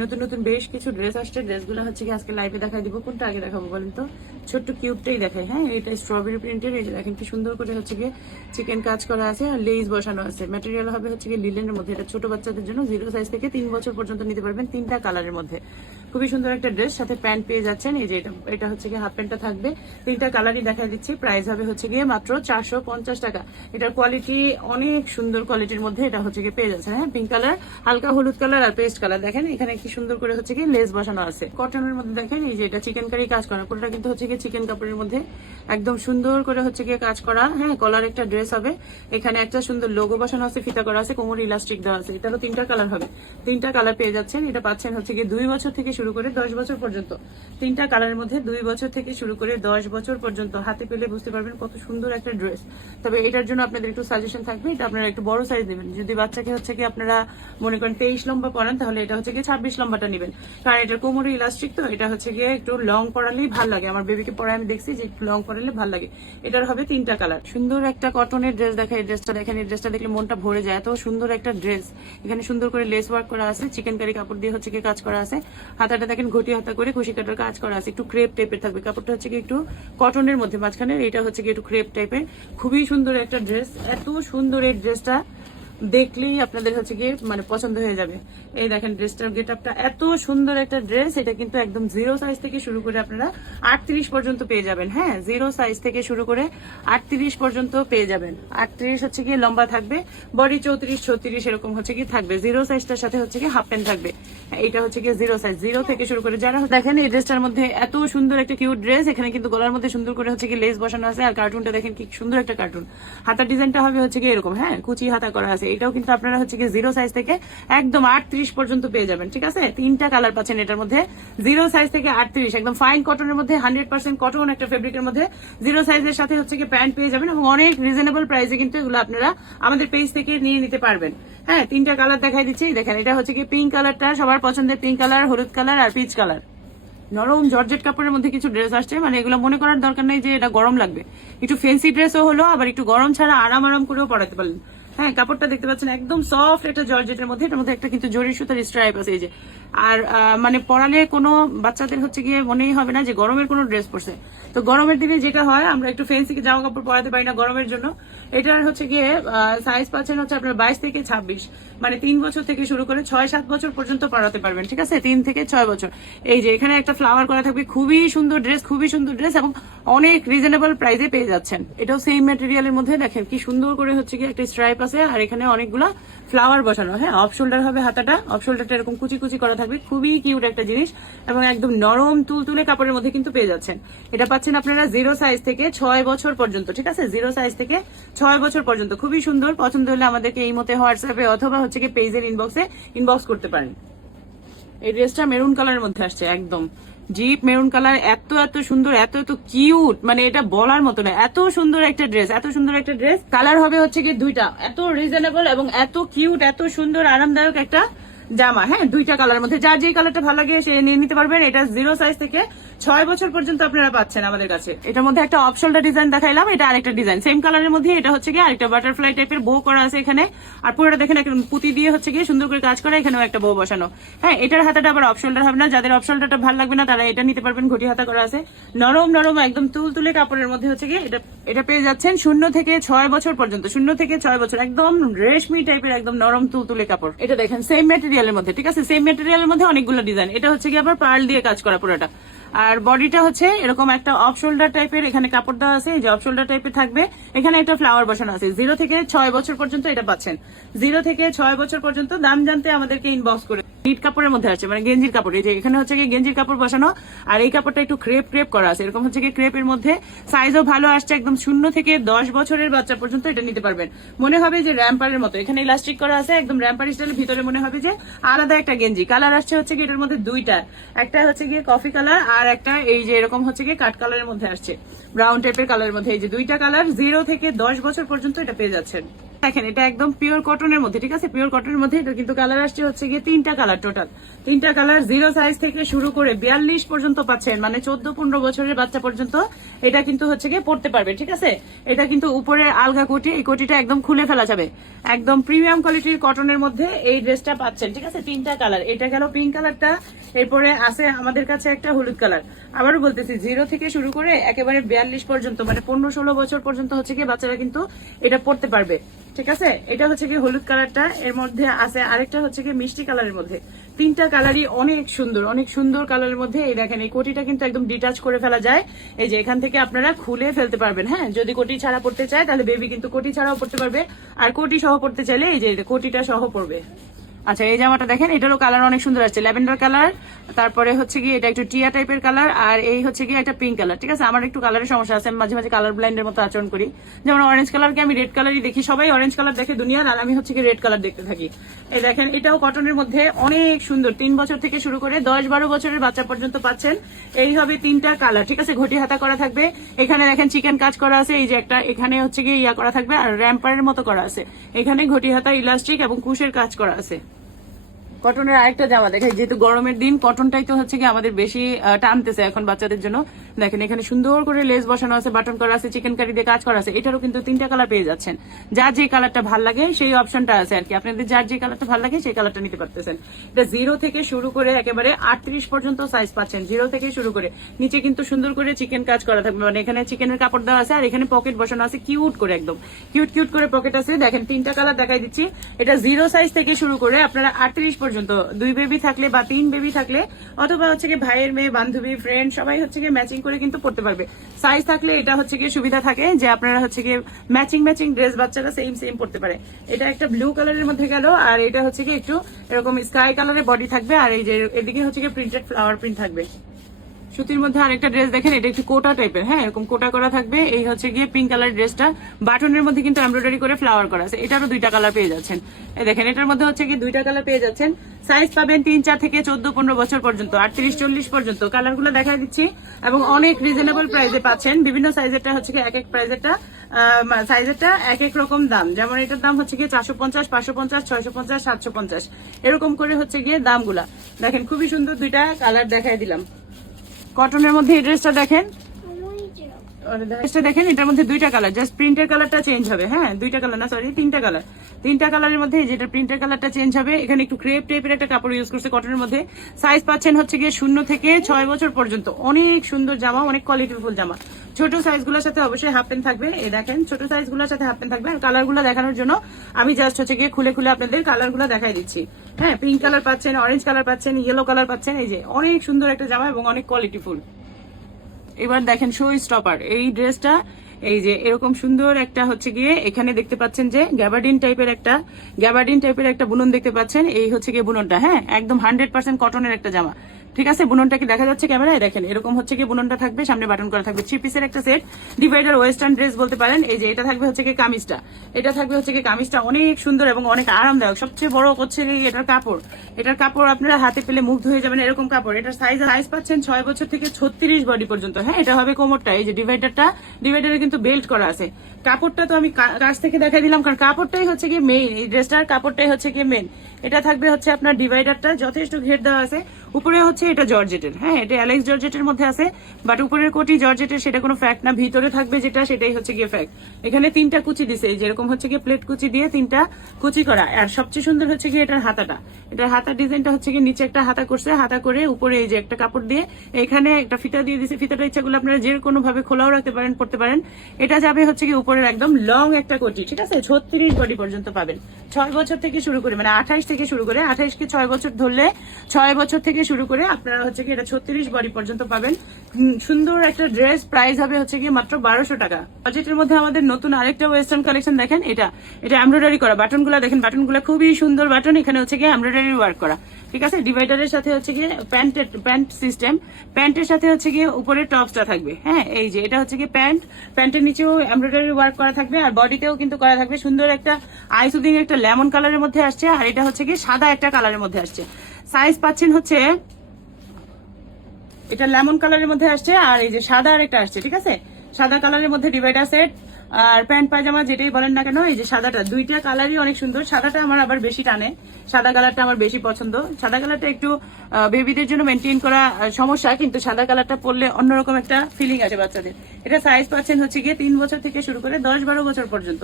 নতুন নতুন বেশ কিছু ড্রেস আসছে, ড্রেসগুলো হচ্ছে কি আজকে লাইভে দেখাই দিব। কোনটা আগে দেখাবো বলেন তো? ছোট্ট কিউটটাই দেখাই। হ্যাঁ, এটা স্ট্রবেরি প্রিন্টের। এই যে দেখেন কি সুন্দর করে হচ্ছে গিয়ে চিকেন কাজ করা আছে আর লেস বসানো আছে। ম্যাটেরিয়াল হবে হচ্ছে গিয়ে লিলেনের মধ্যে। এটা ছোট বাচ্চাদের জন্য 0 সাইজ থেকে 3 বছর পর্যন্ত নিতে পারবেন, 3টা কালারের মধ্যে। খুবই সুন্দর একটা ড্রেস, সাথে প্যান্ট পেয়ে যাচ্ছেন। এই যে এটা হচ্ছে গিয়ে হাফ প্যান্টটা থাকবে। 3টা কালারই দেখাই দিচ্ছি। প্রাইস হবে হচ্ছে গিয়ে মাত্র 450 টাকা। এটার কোয়ালিটি অনেক সুন্দর কোয়ালিটির মধ্যে এটা হচ্ছে গিয়ে পেয়ে যাচ্ছে। হ্যাঁ, পিঙ্ক কালার, হালকা হলুদ কালার আর পেস্ট কালার। দেখেন এখানে কি সুন্দর করে হচ্ছে গিয়ে লেস বসানো আছে। কটনের মধ্যে দেখেন এই যে এটা চিকেন কারি কাজ করা, পুরোটা কিন্তু হচ্ছে গিয়ে চিকেন কাপড়ের মধ্যে একদম সুন্দর করে হচ্ছে গিয়ে কাজ করা। হ্যাঁ, কলার একটা ড্রেস হবে। এখানে একটা সুন্দর লোগো বসানো আছে, ফিতা করা আছে, কোমর ইলাস্টিক দেওয়া আছে। এটারও 3টা কালার হবে। 3টা কালার পেয়ে যাচ্ছেন। এটা পাচ্ছেন হচ্ছে গিয়ে 2 বছর থেকে শুরু করে 10 বছর পর্যন্ত। 3টা কালারের মধ্যে 2 বছর থেকে শুরু করে 10 বছর পর্যন্ত। হাতে পেলে বুঝতে পারবেন কত সুন্দর একটা ড্রেস। তবে এটার জন্য আপনাদের একটু সাজেশন থাকবে, এটা আপনারা একটু বড় সাইজ নেবেন। যদি বাচ্চাকে হচ্ছে কি আপনারা মনে করেন 23 লম্বা পরান, তাহলে এটা হচ্ছে গিয়ে 26 লম্বাটা নেবেন। কারণ এটার কোমরে ইলাস্টিক, তো এটা হচ্ছে গিয়ে একটু লং পরালেই ভালো লাগে। আমার বেবিকে পরাই আমি দেখছি যে একটু লং পরালে ভালো লাগে। এটার হবে 3টা কালার। সুন্দর একটা কটনের ড্রেস দেখেন। এই ড্রেসটা দেখেন, এই ড্রেসটা দেখলে মনটা ভরে যায়। এত সুন্দর একটা ড্রেস। এখানে সুন্দর করে লেস ওয়ার্ক করা আছে, চিকেন কারি কাপড় দিয়ে হচ্ছে গিয়ে কাজ করা আছে। হাতাটা দেখেন ঘটি হাতা করে খুশি কাটার কাজ করা আছে। একটু ক্রেপ টাইপের থাকবে কাপড়টা, হচ্ছে কি একটু কটনের মধ্যে মাঝখানে। এটা হচ্ছে কি একটু ক্রেপ টাইপের। খুবই সুন্দর একটা ড্রেস। এত সুন্দর এই ড্রেসটা দেখলেই আপনাদের হচ্ছে গিয়ে মানে পছন্দ হয়ে যাবে। এই দেখেন ড্রেসটার গেট আপটা, এত সুন্দর একটা ড্রেস। এটা কিন্তু একদম 0 সাইজ থেকে শুরু করে আপনারা 38 পর্যন্ত পেয়ে যাবেন। হ্যাঁ, 0 সাইজ থেকে শুরু করে 38 পর্যন্ত পেয়ে যাবেন। 38 হচ্ছে গিয়ে লম্বা থাকবে, বডি 34 36 এরকম হচ্ছে কি থাকবে। 0 সাইজটার সাথে হচ্ছে কি হাফ প্যান্ট থাকবে। এটা হচ্ছে গিয়ে 0 সাইজ, 0 থেকে শুরু করে। যারা দেখেন এই ড্রেসটার মধ্যে এত সুন্দর একটা কিউট ড্রেস। এখানে কিন্তু গলার মধ্যে সুন্দর করে হচ্ছে কি লেস বসানো আছে। আর কার্টুনটা দেখেন কি সুন্দর একটা কার্টুন। হাতার ডিজাইনটা হবে হচ্ছে কি এরকম। হ্যাঁ, কুচি হাতা করা আছে। এটাও কিন্তু আপনারা হচ্ছে কি 0 সাইজ থেকে একদম 38 পর্যন্ত পেয়ে যাবেন। ঠিক আছে, 3টা কালার পাচ্ছেন এটার মধ্যে। 0 সাইজ থেকে 38, একদম ফাইন কটনের মধ্যে, 100% কটন একটা ফেব্রিকের মধ্যে 0 সাইজের সাথে হচ্ছে কি প্যান্ট পেয়ে যাবেন। এবং অনেক রিজনেবল প্রাইসে কিন্তু এগুলো আপনারা আমাদের পেজ থেকে নিয়ে নিতে পারবেন। হ্যাঁ, 3টা কালার দেখাই দিচ্ছি। দেখেন এটা হচ্ছে কি পিঙ্ক কালারটা, সবার পছন্দের পিঙ্ক কালার, হলুদ কালার আর পিচ কালার। নরম জর্জেট কাপড়ের মধ্যে কিছু ড্রেস আসছে, মানে এগুলো মনে করার দরকার নেই যে এটা গরম লাগবে। একটু ফ্যান্সি ড্রেসও হলো, আবার একটু গরম ছাড়া আরাম আরাম করেও পরাতে পারলেন। হ্যাঁ, কাপড়টা দেখতে পাচ্ছেন একদম সফট একটা জর্জেটের মধ্যে। এটার মধ্যে একটা কিন্তু জরি সুতার স্ট্রাইপ আছে এই যে। আর মানে পরালে কোনো বাচ্চাদের হচ্ছে গিয়ে মনেই হবে না যে গরমের কোনো ড্রেস পরছে। তো গরমের দিনে যেটা হয়, আমরা একটু ফ্যান্সি জামা কাপড় পরাতে পারি না গরমের জন্য। এটার হচ্ছে গিয়ে সাইজ পাচ্ছেন হচ্ছে আপনার 22 থেকে 26, মানে 3 বছর থেকে শুরু করে 6-7 বছর পর্যন্ত পরাতে পারবেন। ঠিক আছে, 3 থেকে 6 বছর। এই যে এখানে একটা ফ্লাওয়ার করা থাকবে। খুবই সুন্দর ড্রেস, খুবই সুন্দর ড্রেস এবং অনেক রিজনেবল প্রাইসে পেয়ে যাচ্ছেন। এটাও সেম ম্যাটেরিয়ালের মধ্যে। দেখেন কি সুন্দর করে হচ্ছে কি একটা স্ট্রাইপ আছে আর এখানে অনেকগুলা ফ্লাওয়ার বসানো। হ্যাঁ, অফ শোল্ডার হবে হাতাটা, অফ শোল্ডারটা এরকম কুচি কুচি করা থাকবে। খুবই কিউট একটা জিনিস এবং একদম নরম তুলতুলে কাপড়ের মধ্যে কিন্তু পেয়ে যাচ্ছেন। এটা পাচ্ছেন আপনারা 0 সাইজ থেকে 6 বছর পর্যন্ত। ঠিক আছে, 0 সাইজ থেকে 6 বছর পর্যন্ত। খুবই সুন্দর। পছন্দ হলে আমাদেরকে এই মতে হোয়াটসঅ্যাপে অথবা হচ্ছে কি পেজের ইনবক্স করতে পারেন। এই ড্রেসটা মেরুন কালারের মধ্যে আসছে, একদম ডিপ মেরুন কালার। এত এত সুন্দর, এত এত কিউট, মানে এটা বলার মতো না। এত সুন্দর একটা ড্রেস, এত সুন্দর একটা ড্রেস। কালার হবে হচ্ছে কি 2টা। এত রিজনেবল এবং এত কিউট, এত সুন্দর আরামদায়ক একটা জামা। হ্যাঁ, 2টা কালার মধ্যে যার যে কালারটা ভালো লাগে সে নিয়ে নিতে পারবেন। এটা 0 সাইজ থেকে 6 বছর পর্যন্ত আপনারা পাচ্ছেন আমাদের কাছে। এটার মধ্যে একটা অফ শোল্ডার ডিজাইন দেখাইলাম, এটা আরেকটা ডিজাইন সেম কালারের মধ্যে। এটা হচ্ছে কি আরেকটা বাটারফ্লাই টাইপের বো করা আছে এখানে। আর পুরোটা দেখেন একটা পুঁতি দিয়ে হচ্ছে কি সুন্দর করে কাজ করা, এখানেও একটা বো বসানো। হ্যাঁ, এটার হাতাটা আবার অফ শোল্ডার হবে না। যাদের অফ শোল্ডারটা ভালো লাগবে না তারা এটা নিতে পারবেন। ঘটি হাতা করা আছে, নরম নরম একদম তুলতুলে কাপড়ের মধ্যে হচ্ছে কি এটা পেয়ে যাচ্ছেন 0 থেকে 6 বছর পর্যন্ত। 0 থেকে 6 বছর, একদম রেশমি টাইপের একদম নরম তুলতুলে কাপড়। এটা দেখেন সেম ম্যাটেরিয়ালের মধ্যে। ঠিক আছে, সেম ম্যাটেরিয়ালের মধ্যে অনেকগুলো ডিজাইন। এটা হচ্ছে কি আবার পার্ল দিয়ে কাজ করা পুরোটা। আর বডিটা হচ্ছে এরকম একটা অফ শোল্ডার টাইপের, এখানে কাপড় দেওয়া আছে যে অফ শোল্ডার টাইপের থাকবে। এখানে একটা ফ্লাওয়ার বসানো আছে। 0 থেকে 6 বছর পর্যন্ত এটা পাচ্ছেন। 0 থেকে 6 বছর পর্যন্ত। দাম জানতে আমাদেরকে ইনবক্স করে। নিট কাপড়ের মধ্যে আছে, মানে গেঞ্জির কাপড়। এই যে এখানে হচ্ছে কি গেঞ্জির কাপড় বসানো আর এই কাপড়টা একটু ক্রেপ করা আছে। এরকম হচ্ছে কি ক্রেপের মধ্যে। সাইজও ভালো আসছে, একদম 0 থেকে 10 বছরের বাচ্চা পর্যন্ত এটা নিতে পারবেন। মনে হবে যে র্যাম্পারের মতো। এখানে ইলাস্টিক করা আছে একদম র্যাম্পার স্টাইলের। ভিতরে মনে হবে যে আলাদা একটা গেঞ্জি। কালার আসছে হচ্ছে কি এটার মধ্যে 2টা, একটা হচ্ছে গিয়ে কফি কালার আর একটা এই যে এরকম হচ্ছে গিয়ে কাট কালারের মধ্যে আসছে, ব্রাউন টাইপের কালারের মধ্যে। এই যে 2টা কালার। 0 থেকে 10 বছর পর্যন্ত এটা পেয়ে যাচ্ছেন। দেখেন এটা একদম পিওর কটনের মধ্যে, ঠিক আছে, পিওর কটনের মধ্যে। এটা কিন্তু কালার আসছে হচ্ছে গিয়ে 3টা কালার, টোটাল 3টা কালার। 0 সাইজ থেকে শুরু করে 42 পর্যন্ত পাচ্ছেন, মানে 14-15 বছরের বাচ্চা পর্যন্ত এটা কিন্তু হচ্ছে গিয়ে পড়তে পারবে, ঠিক আছে। এটা কিন্তু উপরে আলগা কোটি, এই কোটিটা একদম খুলে ফেলা যাবে, একদম প্রিমিয়াম কোয়ালিটির কটনের মধ্যে এই ড্রেসটা পাচ্ছেন, ঠিক আছে। 3টা কালার, এটা গেল পিঙ্ক কালারটা, এরপরে আছে আমাদের কাছে একটা হলুদ কালার। আবারও বলতেছি 0 থেকে শুরু করে একেবারে 42 পর্যন্ত, মানে 15-16 বছর পর্যন্ত হচ্ছে গিয়ে বাচ্চারা কিন্তু এটা পড়তে পারবে, ঠিক আছে। এটা হচ্ছে কি হলুদ কালারটা, এর মধ্যে আছে আরেকটা হচ্ছে কি মিষ্টি কালারের মধ্যে। 3টা কালারই অনেক সুন্দর, অনেক সুন্দর কালারের মধ্যে। এই দেখেন এই কোটিটা কিন্তু একদম ডিটাচ করে ফেলা যায়, এই যে এখান থেকে আপনারা খুলে ফেলতে পারবেন। হ্যাঁ, যদি কোটি ছাড়া পড়তে চায় তাহলে বেবি কিন্তু কোটি ছাড়াও পড়তে পারবে, আর কোটি সহ পড়তে চাইলে এই যে কোটিটা সহ পড়বে। আচ্ছা, এই জামাটা দেখেন, এটারও কালার অনেক সুন্দর আসছে, ল্যাভেন্ডার কালার, তারপরে হচ্ছে কি এটা একটু টিয়া টাইপের কালার, আর এই হচ্ছে কি একটা পিঙ্ক কালার, ঠিক আছে। আমার একটু কালারের সমস্যা আছে, আমি মাঝে মাঝে কালার ব্লাইন্ডের মতো আচরণ করি। যেমন অরেঞ্জ কালারকে আমি রেড কালারই দেখি, সবাই অরেঞ্জ কালার দেখে দুনিয়ার, আর আমি হচ্ছে কি রেড কালার দেখতে থাকি। এই দেখেন এটাও কটনের মধ্যে অনেক সুন্দর, 3 বছর থেকে শুরু করে 10-12 বছরের বাচ্চা পর্যন্ত পাচ্ছেন। এই হবে 3টা কালার, ঠিক আছে। ঘটি হাতা করা থাকবে, এখানে দেখেন চিকেন কাজ করা আছে, এই যে একটা এখানে হচ্ছে কি ইয়া করা থাকবে, আর র্যাম্পারের মতো করা আছে, এখানে ঘটি হাতা ইলাস্টিক এবং কুশের কাজ করা আছে। কটনের আরেকটা জামা দেখাই, যেহেতু গরমের দিন কটনটাই তো হচ্ছে কি আমাদের বেশি টানতেছে এখন বাচ্চাদের জন্য। দেখেন এখানে সুন্দর করে লেস বসানো আছে, বাটন করা আছে, চিকেন কারি দিয়ে কাজ করা আছে। এটারও কিন্তু 3টা কালার পেয়ে যাচ্ছেন, যার যে কালারটা ভাল লাগে সেই অপশনটা আছে আর কি, আপনাদের যার যে কালারটা ভাল লাগে সেই কালারটা নিতে পারতেছেন। এটা 0 থেকে শুরু করে একেবারে 38 পর্যন্ত সাইজ পাচ্ছেন, 0 থেকে শুরু করে। নিচে কিন্তু সুন্দর করে চিকেন কাজ করা থাকবে, মানে এখানে চিকেনের কাপড় দেওয়া আছে, আর এখানে পকেট বসানো আছে কিউট করে, একদম কিউট কিউট করে পকেট আছে। দেখেন 3টা কালার দেখাই দিচ্ছি। এটা 0 সাইজ থেকে শুরু করে আপনারা 38 পর্যন্ত, 2 বেবি থাকলে বা 3 বেবি থাকলে, অথবা হচ্ছে কি ভাইয়ের মেয়ে, বান্ধবী, ফ্রেন্ড সবাই হচ্ছে কি ম্যাচিং করে কিন্তু পড়তে পারবে। সাইজ থাকলে এটা হচ্ছে কি সুবিধা থাকে যে আপনারা হচ্ছে কি ম্যাচিং ম্যাচিং ড্রেস বাচ্চারা সেম সেম পড়তে পারে। এটা একটা ব্লু কালারের মধ্যে গেল, আর এটা হচ্ছে কি একটু এরকম স্কাই কালারের বডি থাকবে, আর এই যে এদিকে হচ্ছে কি প্রিন্টেড ফ্লাওয়ার প্রিন্ট থাকবে। সুতির মধ্যে আরেকটা ড্রেস দেখেন, এটা একটু কোটা টাইপের, হ্যাঁ এরকম কোটা করা থাকবে। এই হচ্ছে গিয়ে পিঙ্ক কালার ড্রেসটা, বাটনের মধ্যে কিন্তু এমব্রয়ডারি করে ফ্লাওয়ার করা আছে। এটারও 2টা কালার পেয়ে যাচ্ছেন। এই দেখেন এটার মধ্যে হচ্ছে কি 2টা কালার পেয়ে যাচ্ছেন। সাইজ পাবেন 3-4 থেকে 14-15 বছর পর্যন্ত, 38-40 পর্যন্ত। কালারগুলো দেখাই দিচ্ছি, এবং অনেক রিজনেবল প্রাইসে পাচ্ছেন। বিভিন্ন সাইজেরটা হচ্ছে কি এক এক প্রাইসেরটা সাইজেরটা এক এক রকম দাম। যেমন এটার দাম হচ্ছে গিয়ে 450, 550, 650, 750 এরকম করে হচ্ছে গিয়ে দামগুলা। দেখেন খুবই সুন্দর 2টা কালার দেখাই দিলাম। কটনের মধ্যে এই ড্রেসটা দেখেন, দেখেন এটার মধ্যে 2টা কালার, জাস্ট প্রিন্টের কালারটা চেঞ্জ হবে। হ্যাঁ 2টা কালার না, সরি 3টা কালার। 3টা কালারের মধ্যে যেটা প্রিন্টের কালারটা চেঞ্জ হবে। এখানে একটু ক্রেপ টাইপের একটা কাপড় ইউজ করছে কটনের মধ্যে। সাইজ পাচ্ছেন হচ্ছে গিয়ে 0 থেকে 6 বছর পর্যন্ত। অনেক সুন্দর জামা, অনেক কোয়ালিটিফুল জামা। ছোট সাইজগুলোর সাথে অবশ্যই হাফ প্যান্ট থাকবে। এই দেখেন ছোট সাইজগুলোর সাথে হাফ প্যান্ট থাকবে। আর কালারগুলো দেখানোর জন্য আমি জাস্ট হচ্ছে গিয়ে খুলে খুলে আপনাদের কালারগুলো দেখাই দিচ্ছি। হ্যাঁ, পিঙ্ক কালার পাচ্ছেন, অরেঞ্জ কালার পাচ্ছেন, ইয়েলো কালার পাচ্ছেন। এই যে অনেক সুন্দর একটা জামা এবং অনেক কোয়ালিটিফুল। এবার দেখেন শো স্টপার এই ড্রেসটা, এই যে এরকম সুন্দর একটা হচ্ছে গিয়ে এখানে দেখতে পাচ্ছেন যে গ্যাবার্ডিন টাইপের একটা বুনন দেখতে পাচ্ছেন। এই হচ্ছে গিয়ে বুননটা, হ্যাঁ একদম 100% কটনের একটা জামা, ঠিক আছে। বুননটা কি দেখা যাচ্ছে ক্যামেরায়? দেখেন এরকম হচ্ছে কি বুননটা থাকবে, সামনে বাটন করা থাকবে। 3 পিসের একটা সেট, ডিভাইডার ওয়েস্টার্ন ড্রেস বলতে পারেন। এই যে এটা থাকবে হচ্ছে কি কামিজটা, এটা থাকবে হচ্ছে কি কামিজটা অনেক সুন্দর এবং অনেক আরামদায়ক। সবচেয়ে বড় হচ্ছে কি এটার কাপড় আপনারা হাতে পেলে মুগ্ধ হয়ে যাবেন, এরকম কাপড়। এটার সাইজ পাচ্ছেন 6 বছর থেকে 36 বডি পর্যন্ত। হ্যাঁ, এটা হবে কোমরটা। এই যে ডিভাইডারে কিন্তু বেল্ট করা আছে। কাপড়টা তো আমি কাছ থেকে দেখাই দিলাম, কারণ কাপড়টাই হচ্ছে কি মেইন, এই ড্রেসটার কাপড়টাই হচ্ছে কি মেইন। এটা থাকবে হচ্ছে আপনার ডিভাইডারটা যথেষ্ট ঘের দেওয়া আছে। উপরে হচ্ছে এটা জর্জেটের, হ্যাঁ এটা অ্যালেক্স জর্জেটের মধ্যে আছে, বাট উপরের কোটি জর্জেটের সেটা কোনো ফ্যাক্ট না, ভিতরে থাকবে যেটা সেটাই হচ্ছে গিয়ে ফ্যাক্ট। এখানে 3টা কুচি দিছে, যেরকম হচ্ছে গিয়ে প্লেট কুচি দিয়ে 3টা কুচি করা। আর সবচেয়ে সুন্দর হচ্ছে গিয়ে এটার হাতাটা, এটার হাতার ডিজাইনটা হচ্ছে গিয়ে নিচে একটা হাতা করছে, হাতা করে উপরে এই যে একটা কাপড় দিয়ে এখানে একটা ফিতা দিয়ে দিছে। ফিতাটা ইচ্ছাগুলো আপনারা যে কোনো ভাবে খোলাও রাখতে পারেন, পড়তে পারেন। এটা যাবে হচ্ছে গিয়ে উপরের একদম লং একটা কোটি, ঠিক আছে। 36 বডি পর্যন্ত পাবেন। 6 বছর থেকে শুরু করে, মানে 28 থেকে শুরু করে, 28 কে 6 বছর ধরলে 6 বছর থেকে শুরু করে আপনারা হচ্ছে কি এটা 36 বডি পর্যন্ত পাবেন। সুন্দর একটা ড্রেস, প্রাইস হবে হচ্ছে কি মাত্র 1200 টাকা। বাজেটের মধ্যে আমাদের নতুন আরেকটা ওয়েস্টার্ন কালেকশন দেখেন। এটা এমব্রয়ডারি করা, বাটনগুলো দেখেন, বাটনগুলো খুবই সুন্দর বাটন। এখানে হচ্ছে গিয়ে এমব্রয়ডারি ওয়ার্ক করা, ঠিক আছে। ডিভাইডারের সাথে হচ্ছে গিয়ে প্যান্ট সিস্টেম, প্যান্টের সাথে হচ্ছে গিয়ে উপরে টপসটা থাকবে। হ্যাঁ, এই যে এটা হচ্ছে গিয়ে প্যান্টের নিচেও এমব্রয়ডারি ওয়ার্ক করা থাকবে, আর বডিতেও কিন্তু করা থাকবে। সুন্দর একটা আই সুদিং একটা লেমন কালারের মধ্যে আসছে, আর এটা হচ্ছে গিয়ে সাদা একটা কালারের মধ্যে আসছে। সাইজ পাচ্ছেন হচ্ছে এটা লেমন কালারের মধ্যে আসছে, আর এই যে সাদা আর একটা আসছে, ঠিক আছে। সাদা কালারের মধ্যে ডিভাইডার সেট, আর প্যান্ট পায়জামা যেটাই বলেন না কেন, এই যে সাদাটা, দুইটা কালারই অনেক সুন্দর। সাদাটা আমার আবার বেশি টানে, সাদা কালারটা আমার বেশি পছন্দ। সাদা কালারটা একটু বেবিদের জন্য মেনটেন করা সমস্যা, কিন্তু সাদা কালারটা পরলে অন্যরকম একটা ফিলিং আছে বাচ্চাদের। এটা সাইজ পাচ্ছেন হচ্ছে গিয়ে 3 বছর থেকে শুরু করে 10-12 বছর পর্যন্ত।